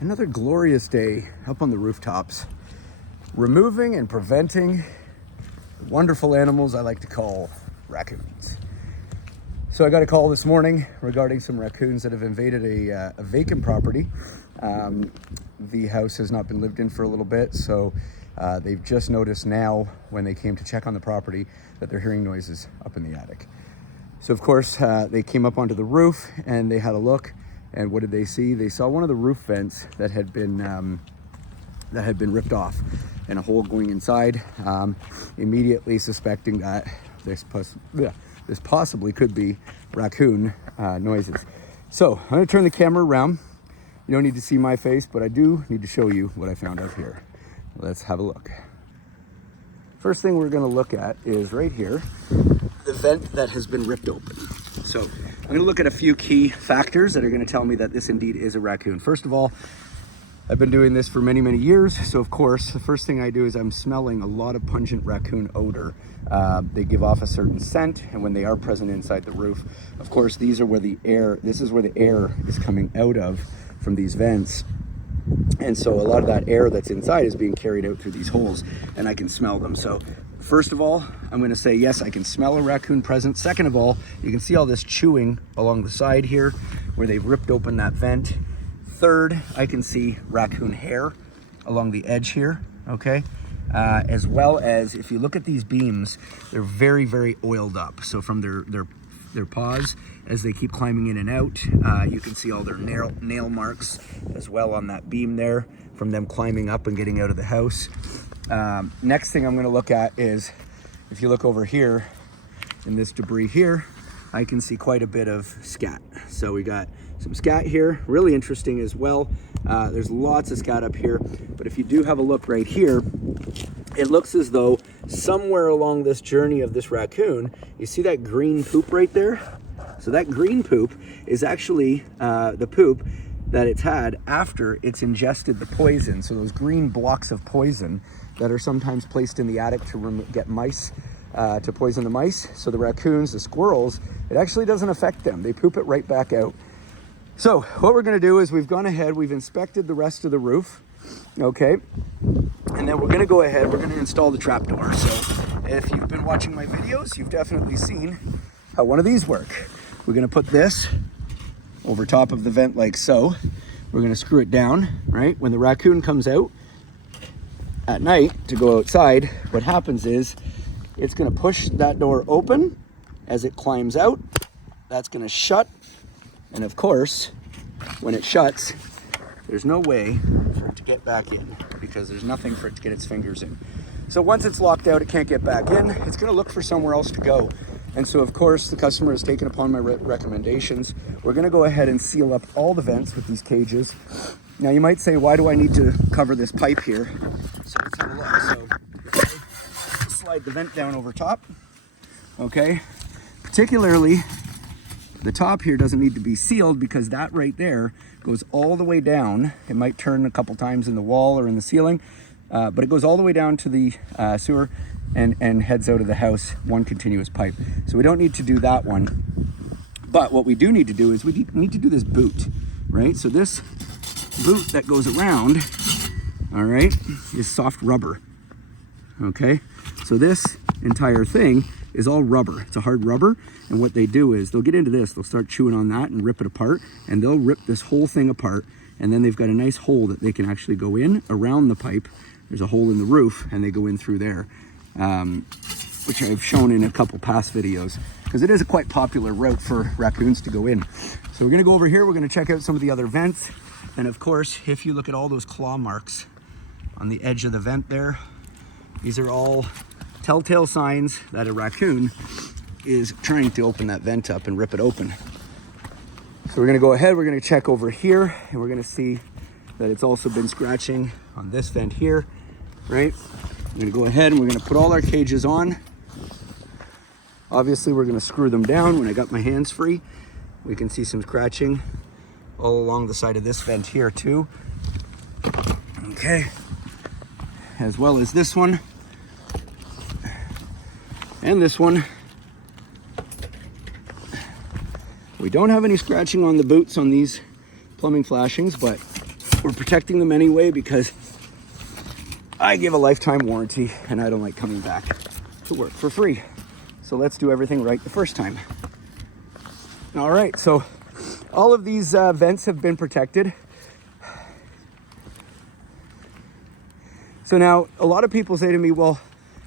Another glorious day up on the rooftops, removing and preventing wonderful animals I like to call raccoons. So I got a call this morning regarding some raccoons that have invaded a vacant property. The house has not been lived in for a little bit, so they've just noticed now when they came to check on the property that they're hearing noises up in the attic. So of course they came up onto the roof and they had a look, and what did they see? They saw one of the roof vents that had been ripped off and a hole going inside, immediately suspecting that this possibly could be raccoon noises. So I'm going to turn the camera around. You don't need to see my face, but I do need to show you what I found out here. Let's have a look. First thing we're going to look at is right here, the vent that has been ripped open. So I'm going to look at a few key factors that are going to tell me that this indeed is a raccoon. First of all, I've been doing this for many years, so of course the first thing I do is I'm smelling a lot of pungent raccoon odor. They give off a certain scent, and when they are present inside the roof, of course this is where the air is coming out of from these vents. And so a lot of that air that's inside is being carried out through these holes, and I can smell them. So first of all, I'm going to say yes, I can smell a raccoon present. Second of all, you can see all this chewing along the side here where they've ripped open that vent. Third, I can see raccoon hair along the edge here, okay? As well as, if you look at these beams, they're very oiled up. So from their paws, as they keep climbing in and out, you can see all their nail marks as well on that beam there from them climbing up and getting out of the house. Next thing I'm going to look at is, if you look over here in this debris here, I can see quite a bit of scat. So we got some scat here, really interesting as well. There's lots of scat up here, but if you do have a look right here, it looks as though somewhere along this journey of this raccoon, you see that green poop right there? So that green poop is actually the poop that it's had after it's ingested the poison. So those green blocks of poison that are sometimes placed in the attic to get mice, to poison the mice. So the raccoons, the squirrels, it actually doesn't affect them. They poop it right back out. So what we're gonna do is we've gone ahead, we've inspected the rest of the roof, okay? And then we're gonna go ahead, we're gonna install the trapdoor. So if you've been watching my videos, you've definitely seen how one of these work. We're gonna put this over top of the vent like so. We're gonna screw it down, right? When the raccoon comes out at night to go outside, what happens is it's gonna push that door open as it climbs out. That's gonna shut. And of course, when it shuts, there's no way for it to get back in because there's nothing for it to get its fingers in. So once it's locked out, it can't get back in. It's gonna look for somewhere else to go. And so of course, the customer has taken upon my recommendations. We're gonna go ahead and seal up all the vents with these cages. Now you might say, why do I need to cover this pipe here? So let's have a look. So if I slide the vent down over top, okay? Particularly, the top here doesn't need to be sealed because that right there goes all the way down. It might turn a couple times in the wall or in the ceiling, but it goes all the way down to the sewer and heads out of the house, one continuous pipe. So we don't need to do that one. But what we do need to do is we need to do this boot, right? So this boot that goes around, all right, is soft rubber, okay? So this entire thing is all rubber. It's a hard rubber, and what they do is they'll get into this, they'll start chewing on that and rip it apart, and they'll rip this whole thing apart, and then they've got a nice hole that they can actually go in around the pipe. There's a hole in the roof, and they go in through there, which I've shown in a couple past videos, because it is a quite popular route for raccoons to go in. So we're gonna go over here, we're gonna check out some of the other vents, and of course, if you look at all those claw marks on the edge of the vent there, these are all telltale signs that a raccoon is trying to open that vent up and rip it open. So we're gonna go ahead, we're gonna check over here, and we're gonna see that it's also been scratching on this vent here, right? We're gonna go ahead and we're gonna put all our cages on. Obviously, we're gonna screw them down. When I got my hands free, we can see some scratching all along the side of this vent here too. Okay, as well as this one. And this one. We don't have any scratching on the boots on these plumbing flashings, but we're protecting them anyway because I give a lifetime warranty and I don't like coming back to work for free. So let's do everything right the first time. All right, so all of these vents have been protected. So now a lot of people say to me, well,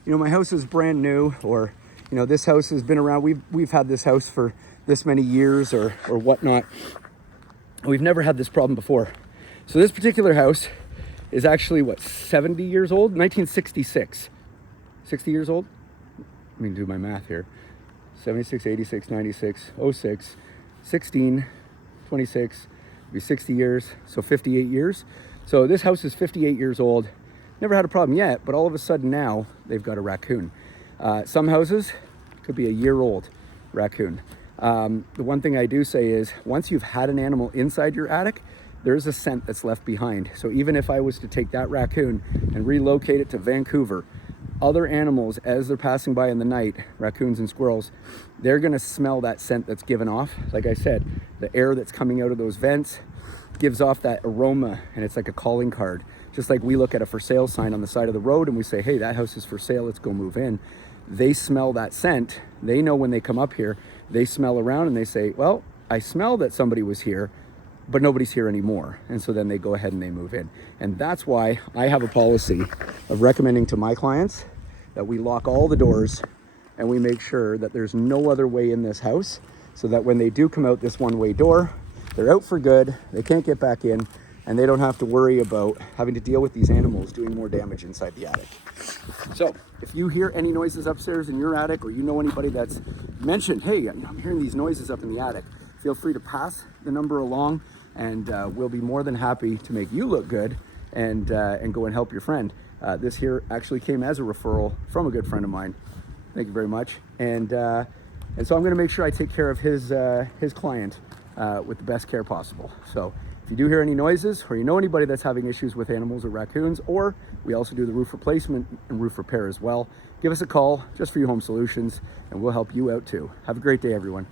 you know, my house is brand new, or, you know, this house has been around. We've had this house for this many years or whatnot. We've never had this problem before. So this particular house is actually, what, 70 years old? 1966. 60 years old? Let me do my math here. 76, 86, 96, 06, 16, 26, be 60 years, so 58 years. So this house is 58 years old. Never had a problem yet, but all of a sudden now they've got a raccoon. Some houses could be a year-old raccoon. The one thing I do say is, once you've had an animal inside your attic, there's a scent that's left behind. So even if I was to take that raccoon and relocate it to Vancouver, other animals, as they're passing by in the night, raccoons and squirrels, they're gonna smell that scent that's given off. Like I said, the air that's coming out of those vents gives off that aroma, and it's like a calling card. Just like we look at a for sale sign on the side of the road and we say, hey, that house is for sale, let's go move in. They smell that scent. They know when they come up here, they smell around and they say, well, I smell that somebody was here, but nobody's here anymore. And so then they go ahead and they move in. And that's why I have a policy of recommending to my clients that we lock all the doors and we make sure that there's no other way in this house, so that when they do come out this one-way door, they're out for good, they can't get back in, and they don't have to worry about having to deal with these animals doing more damage inside the attic. So if you hear any noises upstairs in your attic, or you know anybody that's mentioned, hey, I'm hearing these noises up in the attic, feel free to pass the number along, and we'll be more than happy to make you look good and go and help your friend. This here actually came as a referral from a good friend of mine. Thank you very much. And so I'm gonna make sure I take care of his client with the best care possible. So if you do hear any noises, or you know anybody that's having issues with animals or raccoons, or we also do the roof replacement and roof repair as well, give us a call, Just For You Home Solutions, and we'll help you out too. Have a great day, everyone.